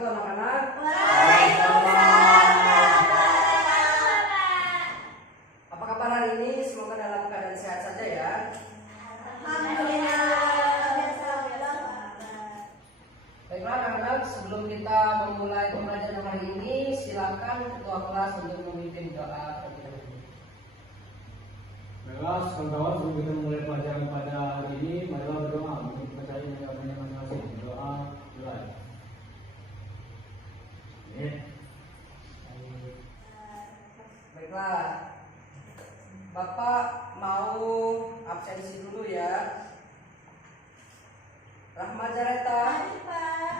wabarakatuh anak-anak. Waalaikumsalam. Apa kabar hari ini? Semoga dalam keadaan sehat saja ya. Baiklah anak-anak, sebelum kita memulai pembelajaran hari ini, silakan ketua kelas untuk memimpin doa terlebih dahulu. Baiklah, kawan-kawan, sebelum kita memulai pelajaran pada hari ini, marilah berdoa untuk kepercayaan yang agamanya masing-masing. Berdoa, mulai. Baiklah, Bapak mau absensi dulu ya. Rahma Jareta, Hadir, Pak.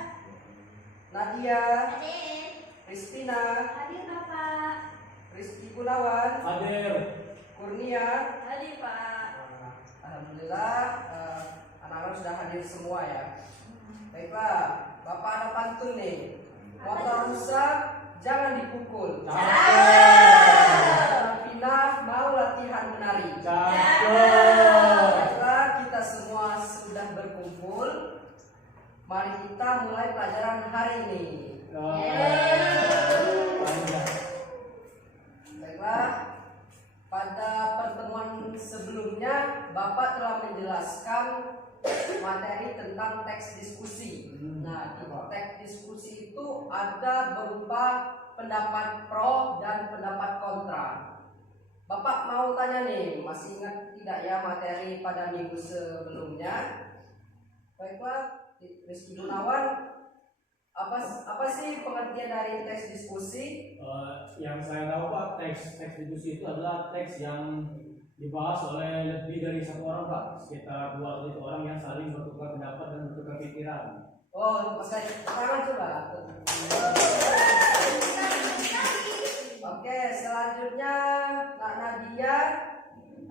Nadia, Hadir. Kristina, Hadir, Bapak. Rizky Gunawan, Hadir. Kurnia. Hadir, Pak. Alhamdulillah anak-anak sudah hadir semua ya. Baiklah, Bapak ada pantun nih. Motor rusak jangan dipukul. Pindah mau latihan menari. Baiklah, kita semua sudah berkumpul. Mari kita mulai pelajaran hari ini. Baiklah, pada pertemuan sebelumnya Bapak telah menjelaskan materi tentang teks diskusi. Nah, di teks diskusi itu ada berupa pendapat pro dan pendapat kontra. Bapak mau tanya nih, masih ingat tidak ya materi pada minggu sebelumnya? Baiklah, Rizky Gunawan, apa sih pengertian dari teks diskusi? Yang saya tahu Pak, teks diskusi itu adalah teks yang dibahas oleh lebih dari satu orang Pak, sekitar 2 atau 3 orang yang saling bertukar pendapat dan bertukar pikiran. Oh, Mas tangan coba. Oke, selanjutnya Kak Nadia,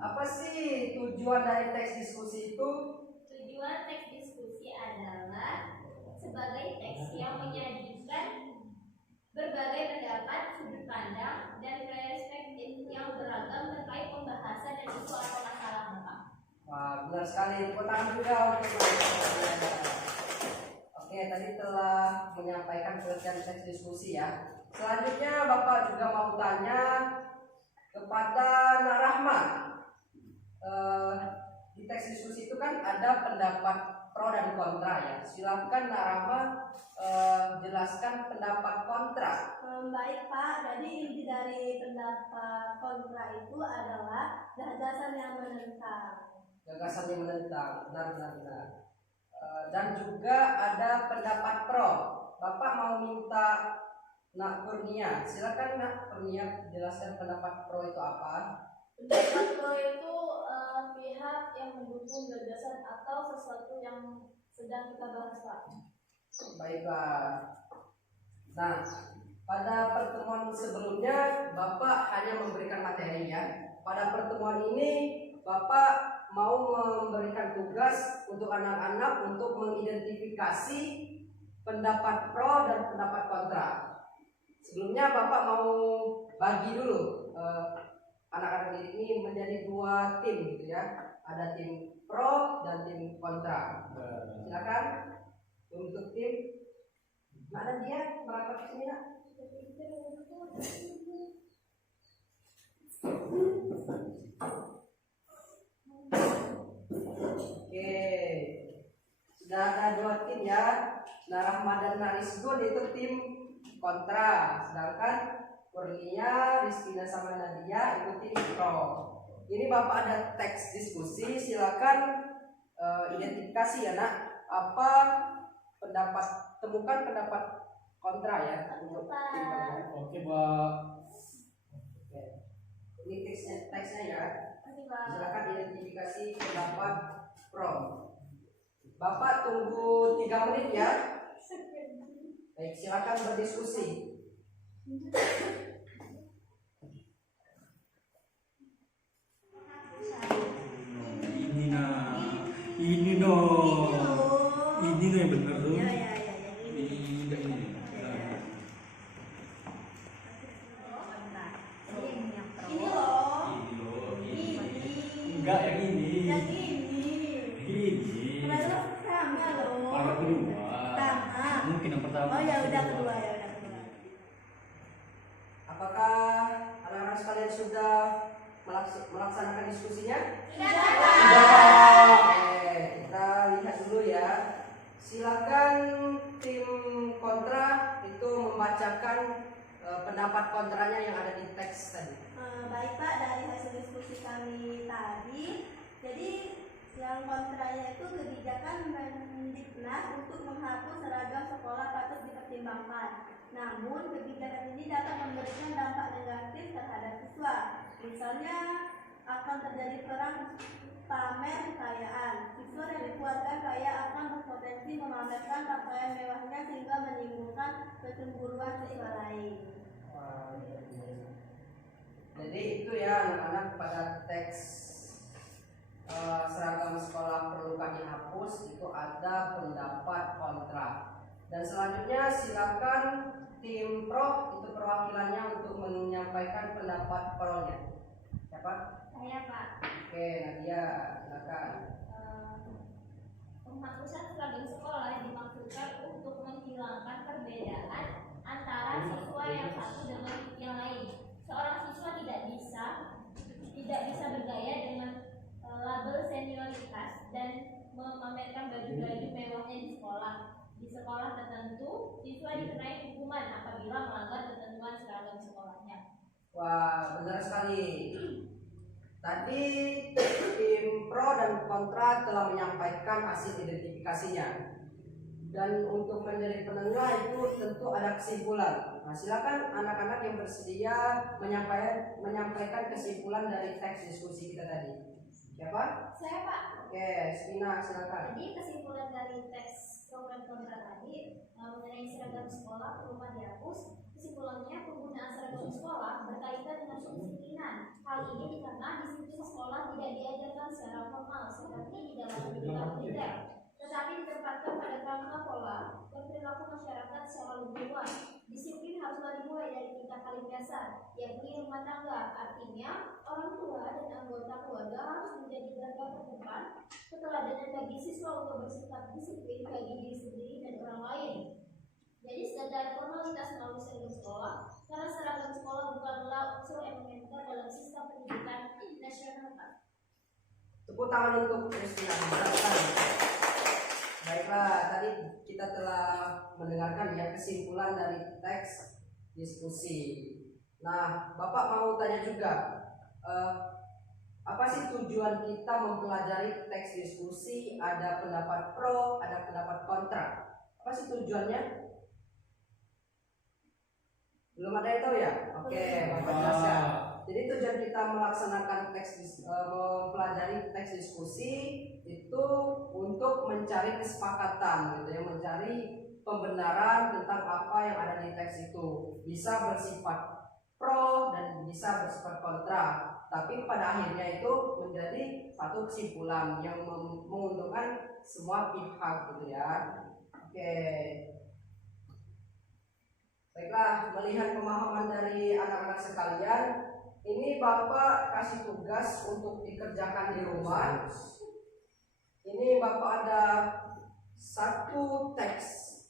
apa sih tujuan dari teks diskusi itu? Tujuan teks diskusi adalah sebagai teks yang menyajikan berbagai pendapat, sudut pandang, dan perspektif yang beragam terkait pembahasan dan isu atau masalah Bapak. Wah, benar sekali. Tepuk tangan juga untuk Oke, tadi telah menyampaikan pengertian teks diskusi ya. Selanjutnya Bapak juga mau tanya kepada Nak Rahma. Di teks diskusi itu kan ada pendapat pro dan kontra ya. Silakan Nak Rahma jelaskan pendapat kontra. Baik Pak, jadi inti dari pendapat kontra itu adalah gagasan yang menentang. Gagasan yang menentang, benar. Dan juga ada pendapat pro. Bapak mau minta Nak Kurnia, silakan Nak Kurnia jelaskan pendapat pro itu apa? Pendapat pro itu pihak yang mendukung gagasan atau sesuatu yang sedang kita bahas Pak. Baiklah. Nah, pada pertemuan sebelumnya Bapak hanya memberikan materi ya. Pada pertemuan ini Bapak mau memberikan tugas untuk anak-anak untuk mengidentifikasi pendapat pro dan pendapat kontra. Sebelumnya Bapak mau bagi dulu anak-anak ini menjadi 2 tim gitu ya. Ada tim pro dan tim kontra. Silakan untuk tim. Mana dia merapat ke sini Nak? Oke, sudah ada 2 tim ya. Nah, Rahma dan Narisgun itu tim kontra, sedangkan Kurnia, Rizkina sama Nadia itu tim pro. Ini Bapak ada teks diskusi, silakan identifikasi ya Nak. Apa pendapat, temukan pendapat kontra ya untuk tim kontra. Oke Pak. Oke. Ini teksnya ya. Silakan identifikasi pendapat pro. Bapak tunggu 3 menit ya. Baik, silakan berdiskusi. Ini no yang benar tuh. Iya. Ini enggak ini. Ini loh. Enggak yang ini. Yang ini. Ini. Pertama loh. Para kedua. Pertama. Mungkin yang pertama. Oh ya udah kedua diskusinya? Sudah. Oke, kita lihat dulu ya. Silakan tim kontra itu membacakan pendapat kontranya yang ada di teks tadi. Baik Pak, dari hasil diskusi kami tadi, jadi yang kontranya itu kebijakan Mendiknas untuk menghapus seragam sekolah patut dipertimbangkan. Namun kebijakan ini dapat memberikan dampak negatif terhadap siswa. Misalnya akan terjadi perang pamer kekayaan. Siswa dari keluarga kaya akan berpotensi memamerkan pakaian mewahnya sehingga menimbulkan kecemburuan siswa lain. Jadi itu ya anak-anak, pada teks seragam sekolah perlu kami hapus itu ada pendapat kontra. Dan selanjutnya silakan tim pro itu perwakilannya untuk menyampaikan pendapat pro-nya. Siapa? Saya Pak. Oke, Nadia, silakan. Penghapusan seragam sekolah dimaksudkan untuk menghilangkan perbedaan antara siswa yang satu dengan yang lain. Seorang siswa tidak bisa bergaya dengan label senioritas dan memamerkan baju-baju mewahnya di sekolah. Di sekolah tertentu, siswa dikenai hukuman apabila melanggar ketentuan seragam sekolahnya. Wah, benar sekali. Tadi tim pro dan kontra telah menyampaikan hasil identifikasinya. Dan untuk menjadi penengah itu tentu ada kesimpulan. Nah, silakan anak-anak yang bersedia menyampaikan kesimpulan dari teks diskusi kita tadi. Siapa? Saya Pak. Oke, Spina, silakan. Jadi kesimpulan dari teks pro dan kontra tadi mengenai seragam sekolah perlu dihapus. Kesimpulannya, penggunaan seragam sekolah berkaitan dengan kedisiplinan. Hal ini karena disiplin sekolah tidak diajarkan secara formal seperti di dalam pendidikan militer, tetapi ditempatkan pada kerangka pola dan perilaku masyarakat secara lebih luas. Disiplin haruslah dimulai dari tingkat paling dasar, yakni rumah tangga. Artinya, orang tua dan anggota keluarga harus menjadi garda terdepan keteladanan bagi siswa untuk bersikap disiplin bagi diri sendiri dan orang lain. Jadi sekedar formalitas melalui seragam sekolah, karena seragam sekolah bukanlah unsur elementer dalam sistem pendidikan nasional. Tepuk tangan untuk Kristina. Baiklah, tadi kita telah mendengarkan ya kesimpulan dari teks diskusi. Nah, Bapak mau tanya juga, apa sih tujuan kita mempelajari teks diskusi? Ada pendapat pro, ada pendapat kontra. Apa sih tujuannya? Belum ada yang tahu ya? Oke, Bapak jelaskan. Jadi tujuan kita melaksanakan mempelajari teks diskusi itu untuk mencari kesepakatan, gitu ya, mencari pembenaran tentang apa yang ada di teks itu. Bisa bersifat pro dan bisa bersifat kontra. Tapi pada akhirnya itu menjadi satu kesimpulan yang menguntungkan semua pihak, gitu ya. Oke. Baiklah, melihat pemahaman dari anak-anak sekalian, ini Bapak kasih tugas untuk dikerjakan di rumah. Ini Bapak ada satu teks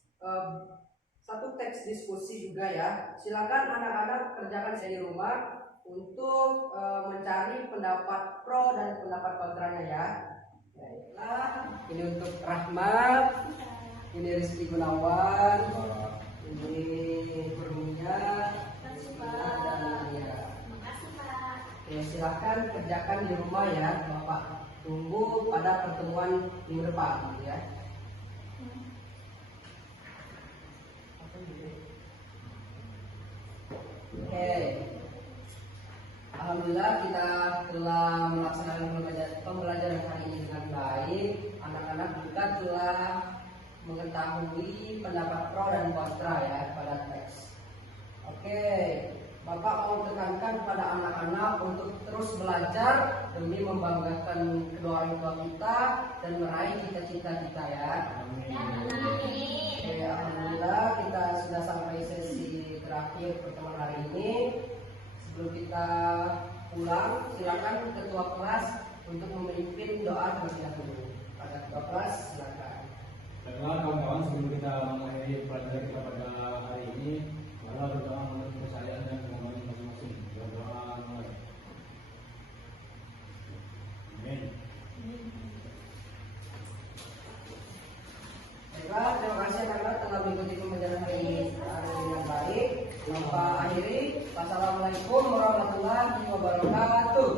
diskusi juga ya. Silakan anak-anak kerjakan di rumah untuk mencari pendapat pro dan pendapat kontranya ya. Baiklah, ini untuk Rahmat, ini Rizky Gunawan, ini Kurnia, dan Nadia. Ya, silakan kerjakan di rumah ya, Bapak. Tunggu pada pertemuan minggu depan, ya. Oke. Alhamdulillah kita telah melaksanakan pembelajaran hari ini dengan baik. Anak-anak juga telah mengetahui pendapat pro dan kontra ya pada teks. Oke. Bapak mau tekankan pada anak-anak untuk terus belajar demi membanggakan kedua orang tua kita dan meraih cita-cita kita ya. Oke, alhamdulillah kita sudah sampai sesi terakhir pertemuan hari ini. Sebelum kita pulang, silakan ketua kelas untuk memimpin doa terlebih dahulu. Pada ketua kelas silakan. Baiklah kawan-kawan, sebelum kita mengakhiri pelajaran kita pada hari ini, marilah berdoa menurut kepercayaan dan kemampuan masing-masing. Berdoa mulai. Baiklah, terima kasih anak-anak telah mengikuti pembelajaran hari ini dengan baik. Kita akhiri. Wassalamualaikum warahmatullahi wabarakatuh.